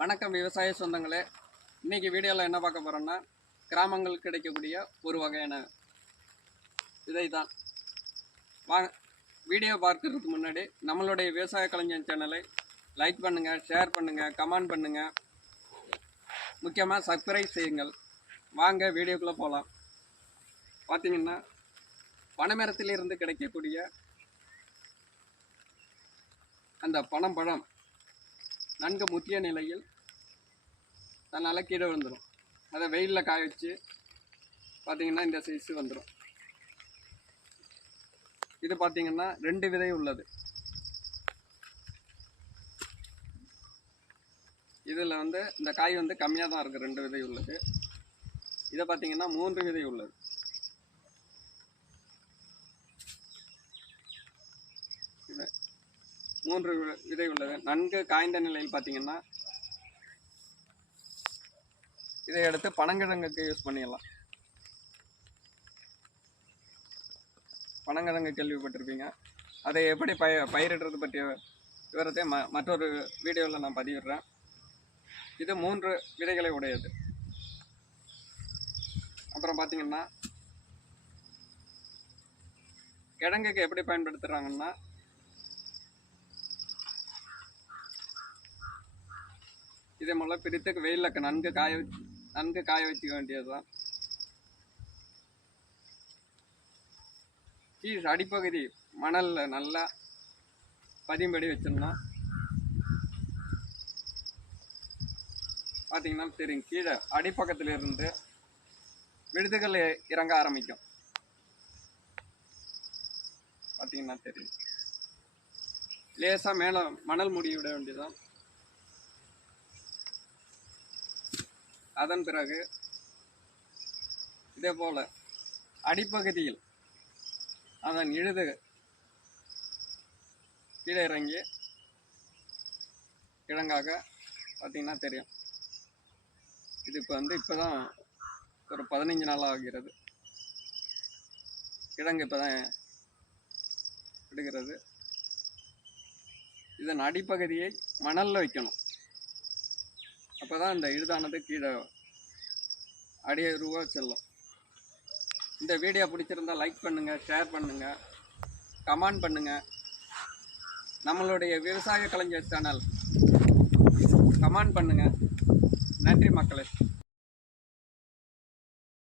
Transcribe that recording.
வணக்கம் விவசாய சொந்தங்களே. இன்றைக்கி வீடியோவில் என்ன பார்க்க போகிறோன்னா கிராமங்களுக்கு கிடைக்கக்கூடிய ஒரு வகையான இதை தான் வாங்க வீடியோ பார்க்கறதுக்கு முன்னாடி நம்மளுடைய விவசாய கலைஞர் சேனலை லைக் பண்ணுங்கள் ஷேர் பண்ணுங்கள் கமெண்ட் பண்ணுங்கள் முக்கியமாக சப்ஸ்கிரைப் செய்யுங்கள். வாங்க வீடியோக்குள்ளே போகலாம் பார்த்தீங்கன்னா பனைமரத்திலிருந்து கிடைக்கக்கூடிய அந்த பனம்பழம் நன்கு முத்திய நிலையில் தன்னால் கீழே விழுந்துடும் அதை வெயிலில் காய வச்சு பார்த்திங்கன்னா இந்த சைஸு வந்துடும் இது பார்த்தீங்கன்னா ரெண்டு விதை உள்ளது. இதில் வந்து இந்த காய் வந்து கம்மியாக தான் இருக்குது ரெண்டு விதை உள்ளது. இதை பார்த்தீங்கன்னா மூன்று விதை உள்ளது. மூன்று விதை உள்ளது. நன்கு காய்ந்த நிலையில் பார்த்தீங்கன்னா இதை எடுத்து பனங்கிழங்குக்கு யூஸ் பண்ணிடலாம். பனங்கிழங்கு கேள்விப்பட்டிருப்பீங்க. அதை எப்படி பய பயிரிடுறது பற்றிய விவரத்தை ம மற்றொரு வீடியோவில் நான் பதிவிடுறேன். இது மூன்று விதைகளை உடையது. அப்புறம் பார்த்தீங்கன்னா கிழங்குக்கு எப்படி பயன்படுத்துகிறாங்கன்னா இதே பிரித்து வெயிலில் நன்கு காய வச்சு நன்கு காய வச்சுக்க வேண்டியது தான் கீழ் அடிப்பகுதி மணலில் நல்லா பதியும்படி வச்சிடணும் பார்த்தீங்கன்னா தெரியும். கீழே அடிப்பக்கத்தில் இருந்து விழுதுகள் இறங்க ஆரம்பிக்கும். பார்த்தீங்கன்னா தெரியும். லேசாக மேலே மணல் மூடி விட வேண்டியதுதான். அதன் பிறகு இதே போல் அடிப்பகுதியில் அதன் இழுது கீழே இறங்கி கிழங்காக பார்த்தீங்கன்னா தெரியும். இது இப்போ வந்து இப்போ தான் ஒரு பதினஞ்சு நாள் ஆகிறது. கிழங்கு இப்போ தான் எடுக்கிறது இதன் அடிப்பகுதியை மணலில் வைக்கணும். அப்போ தான் இந்த இழுதானது கீழே அடிய ரூபா செல்லும். இந்த வீடியோ பிடிச்சிருந்தா லைக் பண்ணுங்கள் ஷேர் பண்ணுங்கள் கமெண்ட் பண்ணுங்கள் நம்மளுடைய விவசாய கலைஞர் சேனல் கமெண்ட் பண்ணுங்கள் நன்றி மக்களே.